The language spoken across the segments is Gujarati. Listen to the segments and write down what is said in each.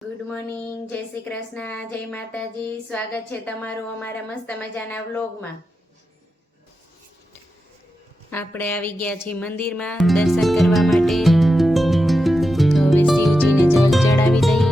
ગુડ મોર્નિંગ, જય શ્રી કૃષ્ણ, જય માતાજી. સ્વાગત છે તમારું અમારા મસ્ત મજાના વ્લોગમાં. આપણે આવી ગયા છીએ મંદિરમાં દર્શન કરવા માટે. તો હવે શિવજીને જલ ચડાવી દઈએ.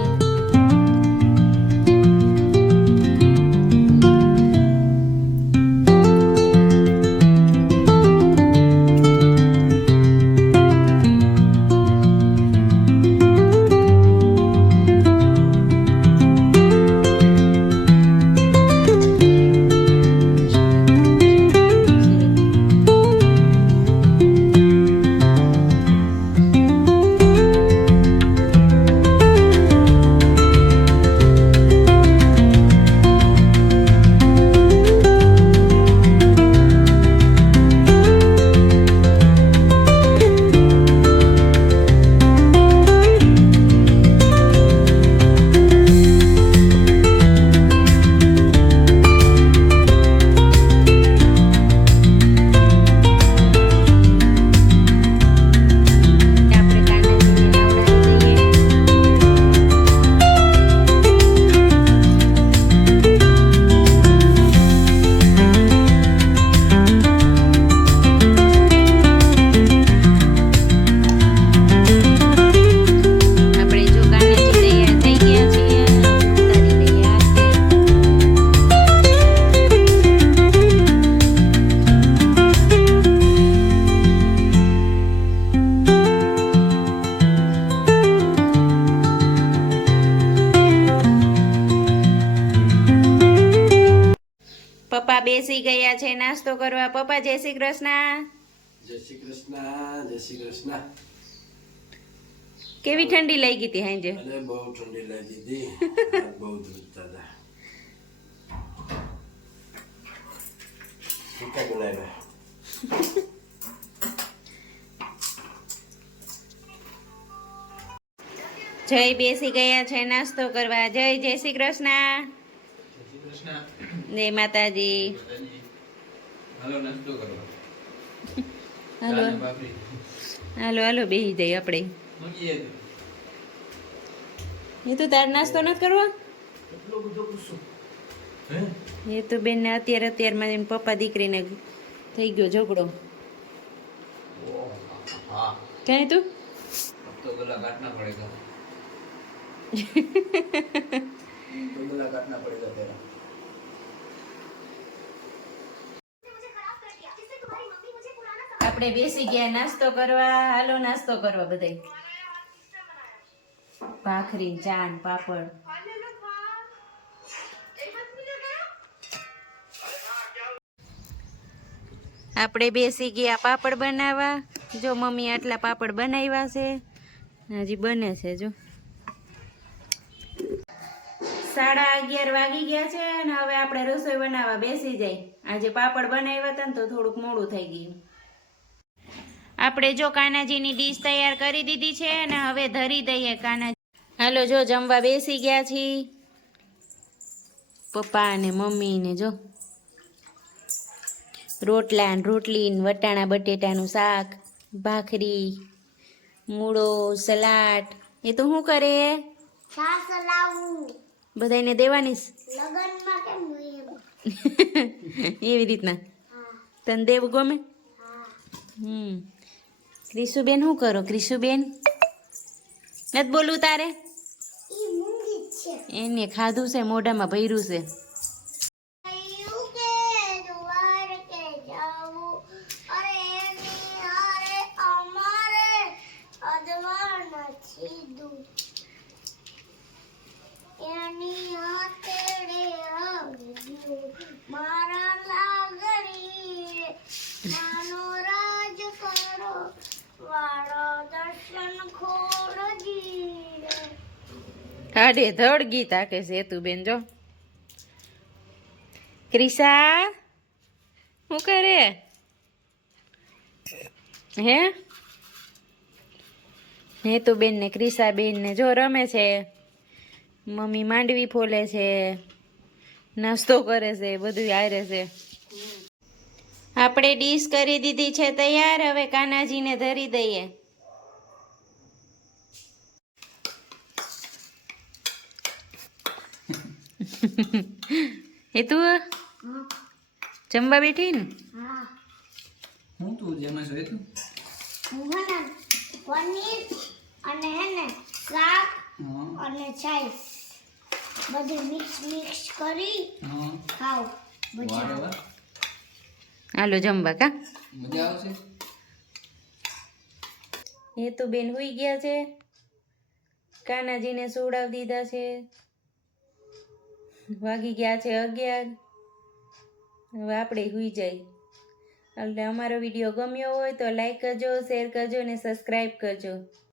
પપ્પા બેસી ગયા છે નાસ્તો કરવા. પપ્પા જય શ્રી કૃષ્ણ. જય શ્રી કૃષ્ણ. જય શ્રી કૃષ્ણ. કેવી ઠંડી લાગી ગઈ હતી હાંજે? અરે બહુ ઠંડી લાગી હતી. બહુ ધૂળતા હતા. ટીકા બનાવ્યા. જય બેસી ગયા છે નાસ્તો કરવા. જય જય શ્રી કૃષ્ણ. જય માતાજી. હાલો નાસ્તો કરો. હાલો હાલો હાલો બેસી જાય આપણે. એ તો તાર નાસ્તો નથી કરવો? એ તો બેન ને અત્યારમાં પપ્પા દીકરીને થઈ ગયો ઝઘડો. કઈ તું તો ગલા કાટના પડેગા. तो गला काटना पड़ेगा तेरा. આપણે બેસી ગયા નાસ્તો કરવા. હાલો નાસ્તો કરવા બધાય. ભાખરી, ચાન, પાપડ. આપણે બેસી ગયા પાપડ બનાવવા. જો મમ્મી આટલા પાપડ બનાવ્યા છે, હજી બને છે. જો 11:30 વાગી ગયા છે અને હવે આપણે રસોઈ બનાવવા બેસી જાય. આજે પાપડ બનાવ્યા હતા ને તો થોડુંક મોડું થઈ ગયું. આપણે જો કાનાજીની ડીશ તૈયાર કરી દીધી છે અને હવે ધરી દઈએ કાનાજી. હાલો જો જમવા બેસી ગયા છીએ પપ્પા અને મમ્મી ને. જો રોટલા ને રોટલી ને વટાણા બટેટાનું શાક, ભાખરી, મૂળો, સલાડ. એ તો શું કરે? બધાને દેવાની એવી રીતના. તને દેવું ગમે? ક્રિશુબેન શું કરો? ક્રિશુબેન નથી બોલવું તારે? એને ખાધું છે, મોઢામાં ભર્યું છે. આડે ધડ ગીત આકે છે તું બેન. જો ક્રિશા શું કરે? હે તું બેન ને ક્રિશા બેન ને જો રમે છે. મમ્મી માંડવી ફોલે છે, નાસ્તો કરે છે, બધું આરે છે. આપણે ડીશ કરી દીધી છે તૈયાર. હવે કાનાજીને ધરી દઈએ. એ તું જમવા બેઠી ને હું તું જેમાં જોઈ તું પનીર અને હે ને શાક હા અને છાશ બધું મિક્સ કરી હા ખાવ વાહ મજા રે વાહ. હાલો જમવા કા મજા આવશે એ તો બેન હુઈ ગયા છે કાનાજીને સુવડાવી દીધા છે વાગી ગયા છે 11. હવે આપણે હુઈ જાય એટલે અમારો વિડીયો ગમ્યો હોય તો લાઈક કરજો શેર કરજો અને સબસ્ક્રાઈબ કરજો.